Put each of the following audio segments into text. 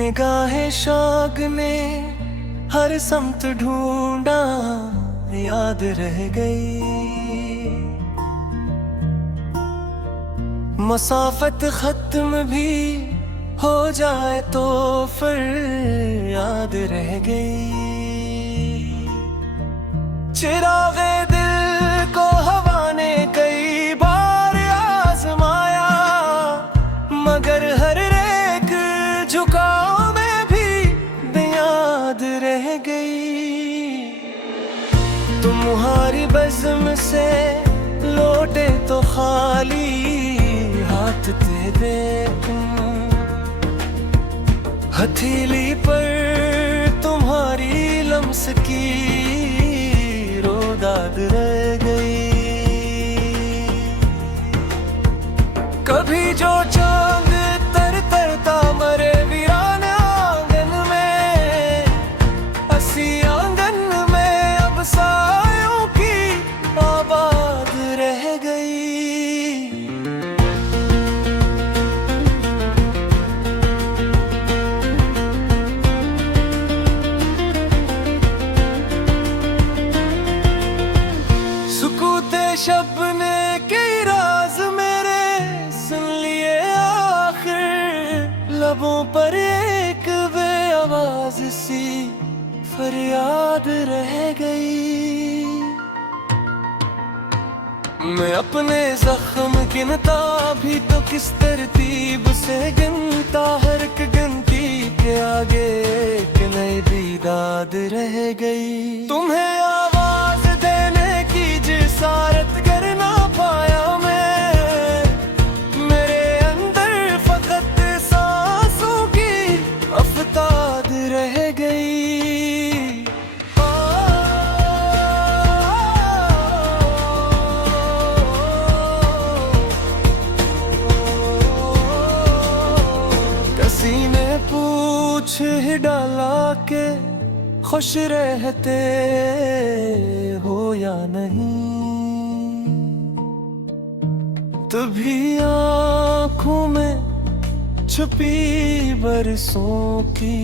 निगाहें शाग ने हर समत ढूंढा, याद रह गई। मसाफत खत्म भी हो जाए तो फिर याद रह गई। चिरागे दिल को हवा ने कई बार आजमाया, मगर हर एक झुकाव में भी बेयाद रह गई। तुम्हारी बज़्म से लौटे तो खाली हाथ तेरे, हथेली पर तुम्हारी लम्स की रोदाद रह गई। कभी जो चांद तरता मरे वीरान आंगन में, हसी आंगन में अब सायों की आबाद रह गई। शबने के राज मेरे सुन लिए आखिर, लबों पर एक बेआवाज सी फरियाद रह गई। मैं अपने जख्म गिनता भी तो किस तरतीब से गिनता, हर एक गिनती के आगे एक नई बीदाद रह गई। तुम्हें आवाज देने की जिसारत कर ना पाया मैं, मेरे अंदर फकत सांसों की अफताद रह गई। किसी ने पूछ ही डाला के खुश रहते हो या नहीं, तभी आँखों में छुपी बरसों की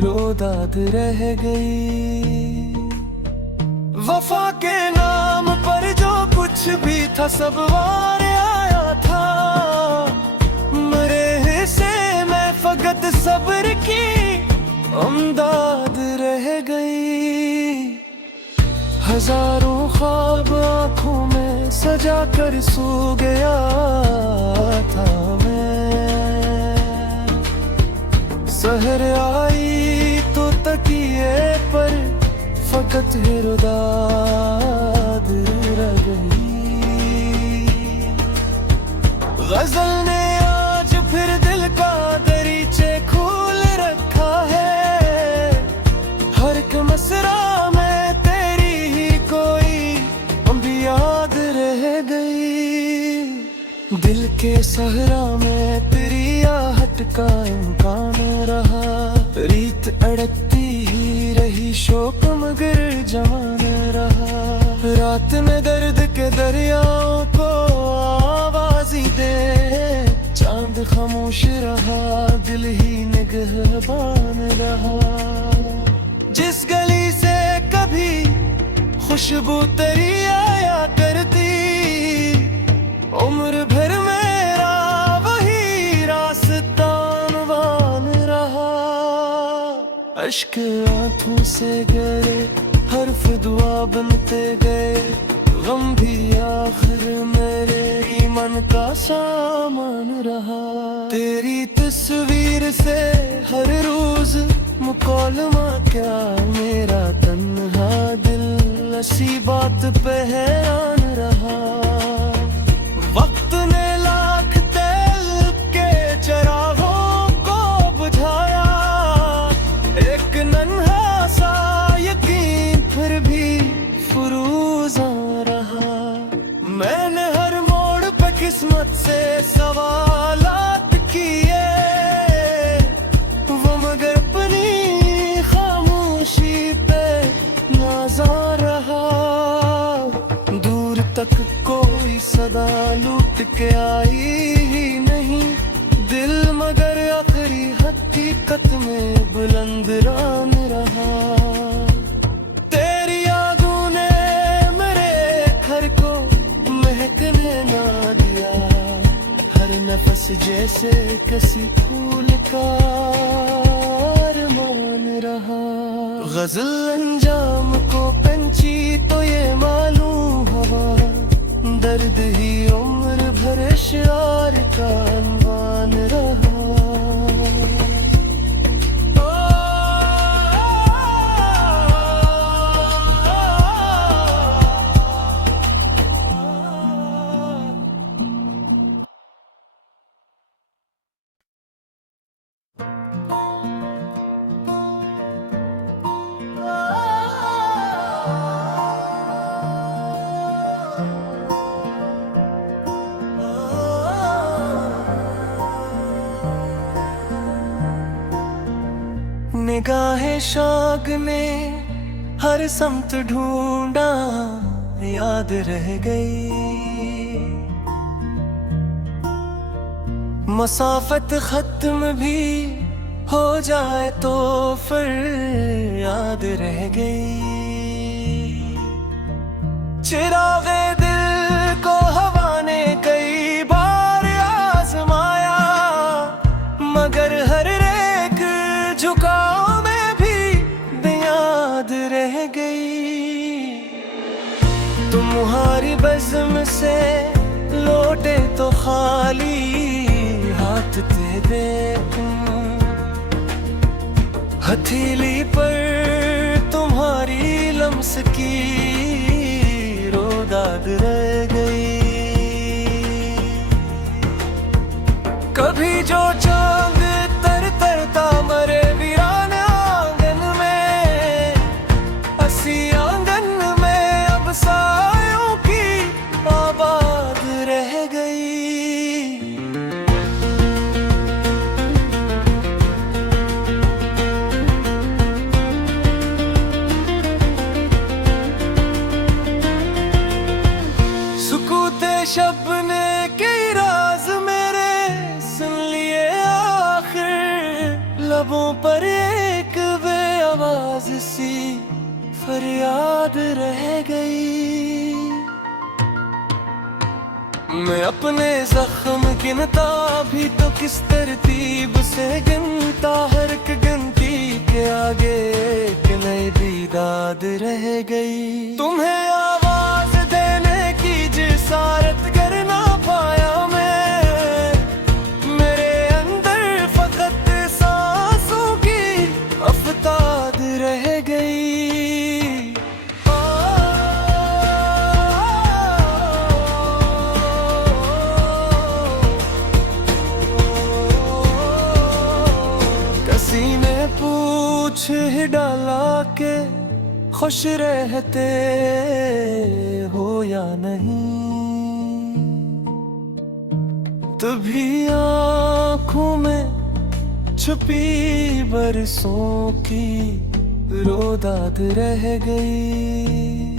रोदाद रह गई। वफा के नाम पर जो कुछ भी था सब वार आया था, मरे हिस्से में फकत सब्र की अमदाद रह गई। हजारों ख्वाब आँखों में सजा कर सो गया था मैं, सहर आई तो तकिए पर फकत रुदाद रह गई। गजल ने आज फिर दिल का दरीचे खोल रखा है, हर एक मसरा में तेरी ही कोई याद रह गई। दिल के सहरा में तेरी आहट का इम्कान रहा, रीत अड़कती ही रही शोक मगर जवान रहा। रात में दर्द के दरियाओं को आवाज़ी दे, चांद खामोश रहा दिल ही निगहबान रहा। जिस गली से कभी खुशबू तेरी आया करती, उम्र भर मेरा वही रास्ता अनवान रहा। अश्क आंखों से गए हर्फ दुआ बनते गए, गम भी आखिर मेरे ईमान का सामान रहा। तेरी तस्वीर से हर रोज मुकालमा क्या मेरा तन्हा दिल ऐसी बात पे हैरान रहा। वक्त ने लाख तेल के चरागों को बुझाया, एक नन्हा सा यकीन फिर भी फुरूज़ा रहा। मैंने हर मोड़ पे किस्मत से सवालात किए, वो मगर अपनी खामोशी पे नाज़ा रहा। दूर तक कोई सदा लूट के आई ही नहीं, दिल मगर आखिरी हकीकत नफस जैसे किसी फूल का अरमान रहा। गजल अंजाम को पंछी तो ये मालूम हवा, दर्द ही उम्र भर शार का अनवान रहा। निगाहे शाग ने हर समत ढूंढा, याद रह गई। मसाफत खत्म भी हो जाए तो फिर याद रह गई। चिरागे दिल को हवा ने कई बार आजमाया, मगर हर एक झुकाव में भी बेयाद रह गई। तुम्हारी बज़्म से लौटे तो खाली हाथ थे देखूं, हथेली पर तुम्हारी लम्स की रोदाद रह गई। कभी जो चांद तर तरता मरे वीरान आंगन में, असी आंगन में अब सायों की आबाद रह गई। शबने के राज मेरे सुन लिए आखिर, लबों पर एक बेआवाज सी फरियाद रह गई। मैं अपने जख्म गिनता भी तो किस तरतीब से गिनता, हर एक गिनती के आगे एक नई दीदाद रह गई। तुम्हें आवाज देने की जिसारत कर ना पाया मैं, मेरे अंदर फकत सांसों की अफताद रह गई। किसी ने पूछ ही डाला के खुश रहते हो या नहीं, तभी आँखों में छुपी बरसों की रोदाद रह गई।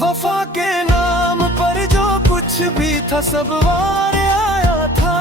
वफा के नाम पर जो कुछ भी था सब वार आया था,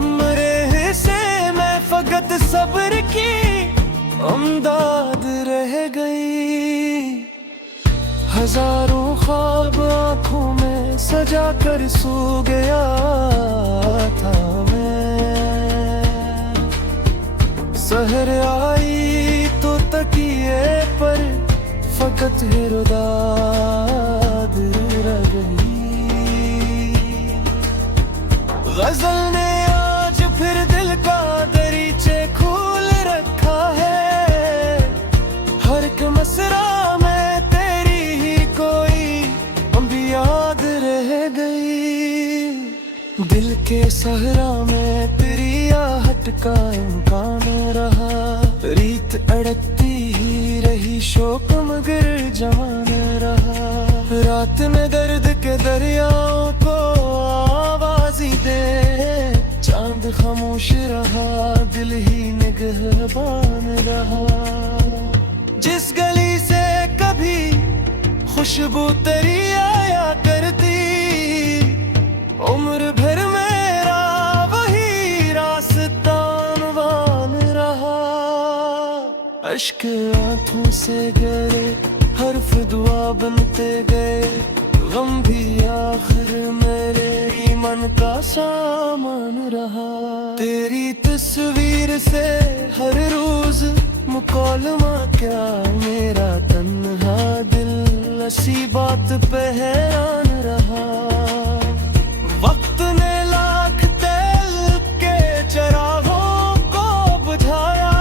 मरे हिस्से में फकत सब्र की अमदाद रह गई। हजारों ख्वाब आँखों में सजा कर सो गया था मैं, सहर आई तो तकिए पर फकत रोदाद रह गई। गजल ने आज फिर दिल का दरीचे खोल रखा है, हर एक मसरा में तेरी ही कोई याद रह गई। दिल के सहरा में तेरी आहट का इम्कान रहा, रीत अड़कती ही रही शोक मगर जवान रहा। रात में दर्द के दरियाओं को आवाज़ी दे, चांद खामोश रहा दिल ही निगहबान रहा। जिस गली से कभी खुशबू तेरी आया करती, उम्र भर मेरा वही रास्ता अनवान रहा। अश्क आंखों से गए हर्फ दुआ बनते गए, गम भी आखिर मेरे ईमान मन का सामान रहा। तेरी तस्वीर से हर रोज मुकालमा क्या मेरा तन्हा दिल ऐसी बात पे हैरान रहा। वक्त ने लाख तेल के चरागों को बुझाया,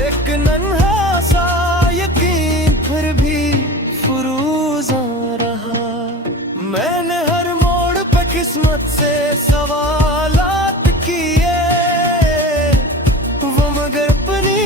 एक नन्हा सा यकीन फिर भी फुरूज़ा रहा। मैंने हर मोड़ पे किस्मत से सवालात किए, वो मगर अपनी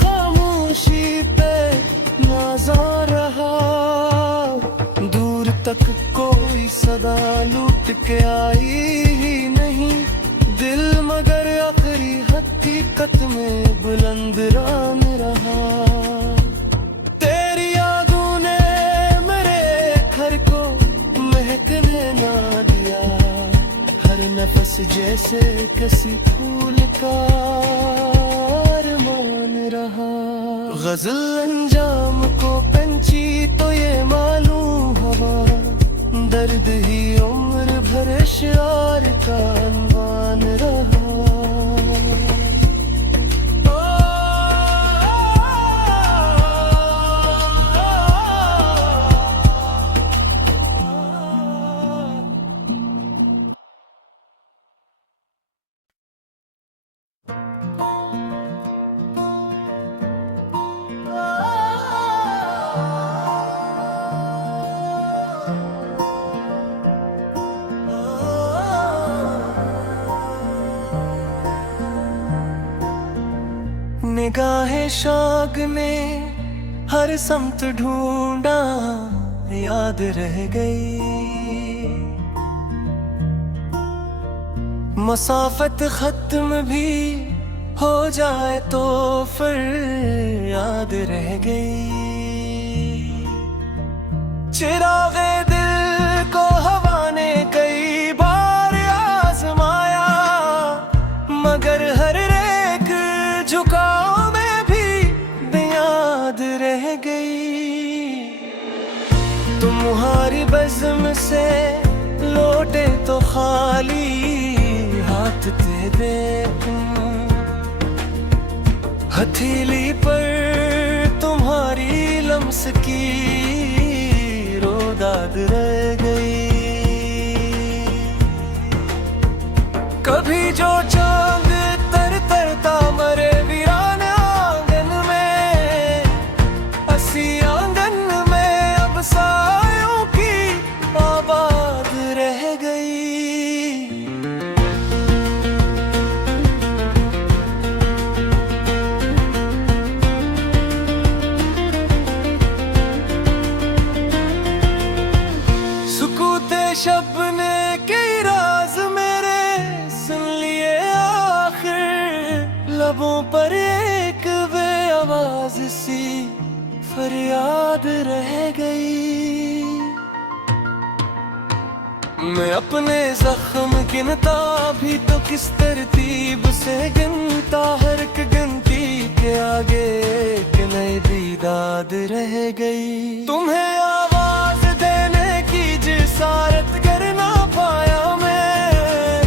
खामोशी पे नाज़ा रहा। दूर तक कोई सदा लूट के आई ही नहीं, दिल मगर आखिरी हकीकत में बुलंद रान रहा। तेरी यादों ने मेरे घर को महकने ना दिया, हर नफस जैसे किसी फूल का अरमान रहा। गजल अंजाम को पंछी तो ये मालूम हवा, दर्द ही उम्र भर शार का अनवान रहा। निगाहे शाग ने हर समत ढूंढा, याद रह गई मसाफत खत्म भी हो जाए तो फिर याद रह गई। चिरागे दिल को हवा ने कई बार आजमाया, मगर हर एक झुकाव में भी बेयाद रह गई। तुम्हारी बज़्म से लौटे तो खाली हाथ थे देखूं, हथेली पर तुम्हारी लम्स की रोदाद रह गई। कभी जो चांद तर तरता मरे वीरान आंगन में, असी आंगन में अब सायों की आबाद रह गई। सुकूते शबने के राज मेरे सुन लिए आखिर, लबों पर एक बेआवाज सी फरियाद रह गई। मैं अपने जख्म गिनता भी तो किस तरतीब से गिनता, हर एक गिनती के आगे एक नई दीदाद रह गई। तुम्हें आवाज देने की जिसारत कर ना पाया मैं,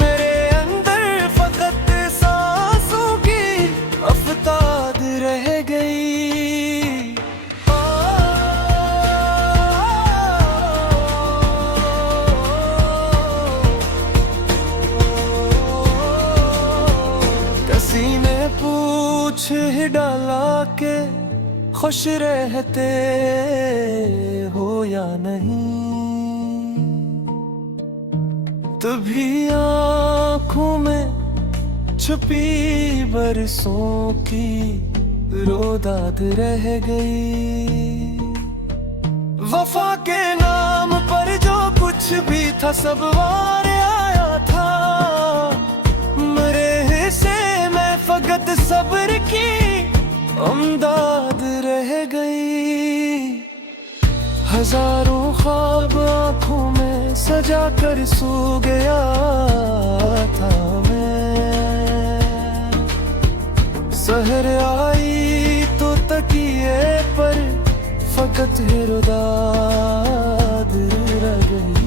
मेरे अंदर फकत सांसों की अफताद रह गई। किसी ने पूछ ही डाला के खुश रहते हो या नहीं, तभी आँखों में छुपी बरसों की रोदाद रह गई। वफा के नाम पर जो कुछ भी था सब वार आया था, मरे हिस्से में फकत सब्र की अमदाद रह गई। हजारों ख्वाब आँखों में सजा कर सो गया था मैं, सहर आई तो तकिए पर फकत रुदाद रह गई।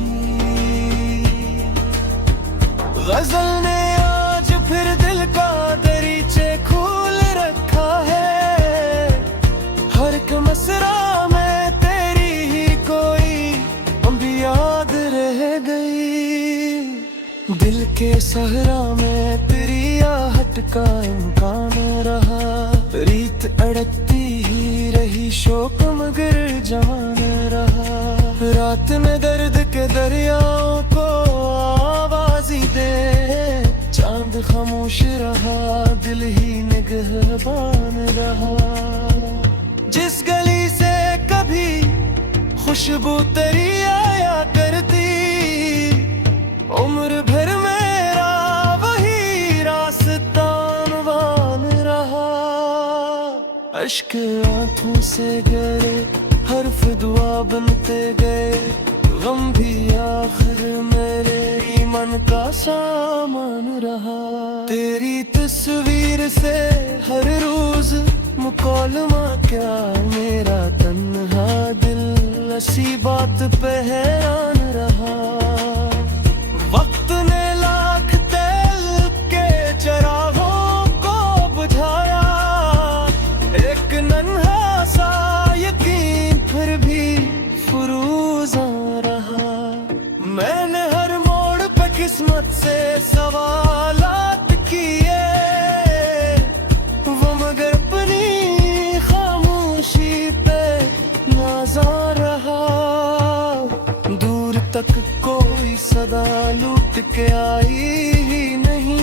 दिल के सहरा में तेरी आहट का इम्कान रहा, रीत अड़कती ही रही, शोक मगर जवान रहा। रात में दर्द के दरियाओं को आवाज़ी दे, चांद खामोश रहा, दिल ही निगहबान रहा। जिस गली से कभी खुशबू तेरी आया करती, उम्र भर मेरा वही रास्ता अनवान रहा। अश्क आंखों से गिरे, हर्फ दुआ बनते गए, गम भी आखिर मेरे ईमान का सामान रहा। तेरी तस्वीर से हर रोज मुकालमा क्या, मेरा तन्हा दिल ऐसी बात पे हैरान रहा। वक्त ने लाख तेल के चरागों को बुझाया, एक नन्हा सा यकीन फिर भी फुरूज़ा रहा। मैंने हर मोड़ पे किस्मत से सवालात किए, वो मगर अपनी खामोशी पे नाज़ा रहा। दूर तक कोई सदा लूट के आई ही नहीं,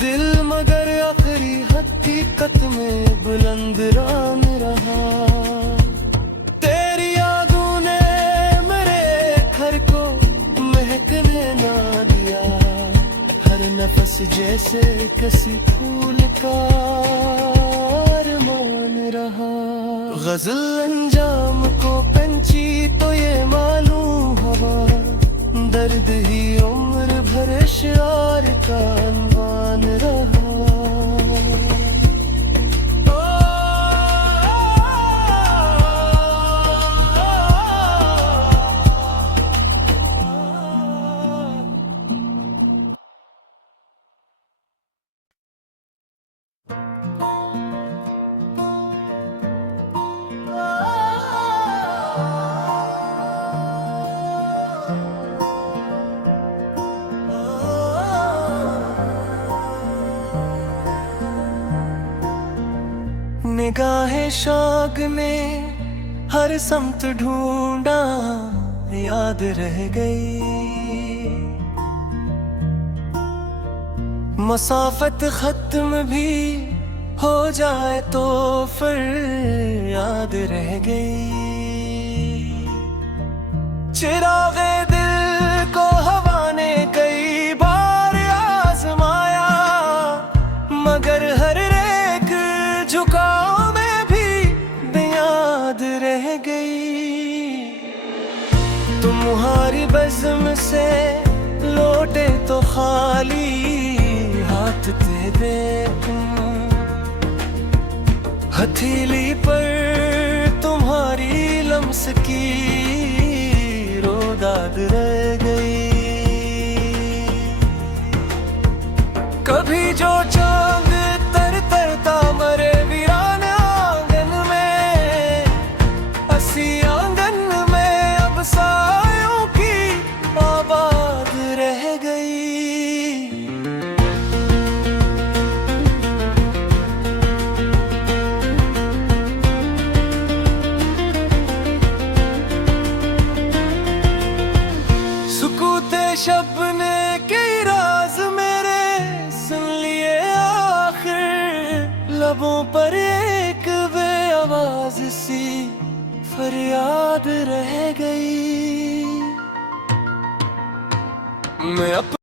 दिल मगर आखिरी हकीकत में बुलंद रान रहा। तेरी यादों ने मेरे घर को महकने ना दिया, हर नफस जैसे किसी फूल का अरमान रहा। गजल अंजाम को पंछी तो ये मालूम हवा, दर्द ही उम्र भर शार का अनवान रहा। निगाहे शाग ने हर समत ढूंढा, याद रह गई। मसाफत खत्म भी हो जाए तो फिर याद रह गई। चिरागे दिल को हवा ने कई बार आजमाया, मगर हर एक झुकाव में भी बेयाद रह गई। तुम्हारी बज़्म से लौटे तो खाली हाथ तेरे, हथेली पर तुम्हारी लम्स की रोदाद रह गई। कभी जो चांद तर तरता मरे वीरान आंगन में, असी आंगन में अब सायों की आबाद रह गई। सुकूते शबने के राज मेरे सुन लिए आखिर, लबों पर एक बे आवाज सी फरियाद रह गई। मैं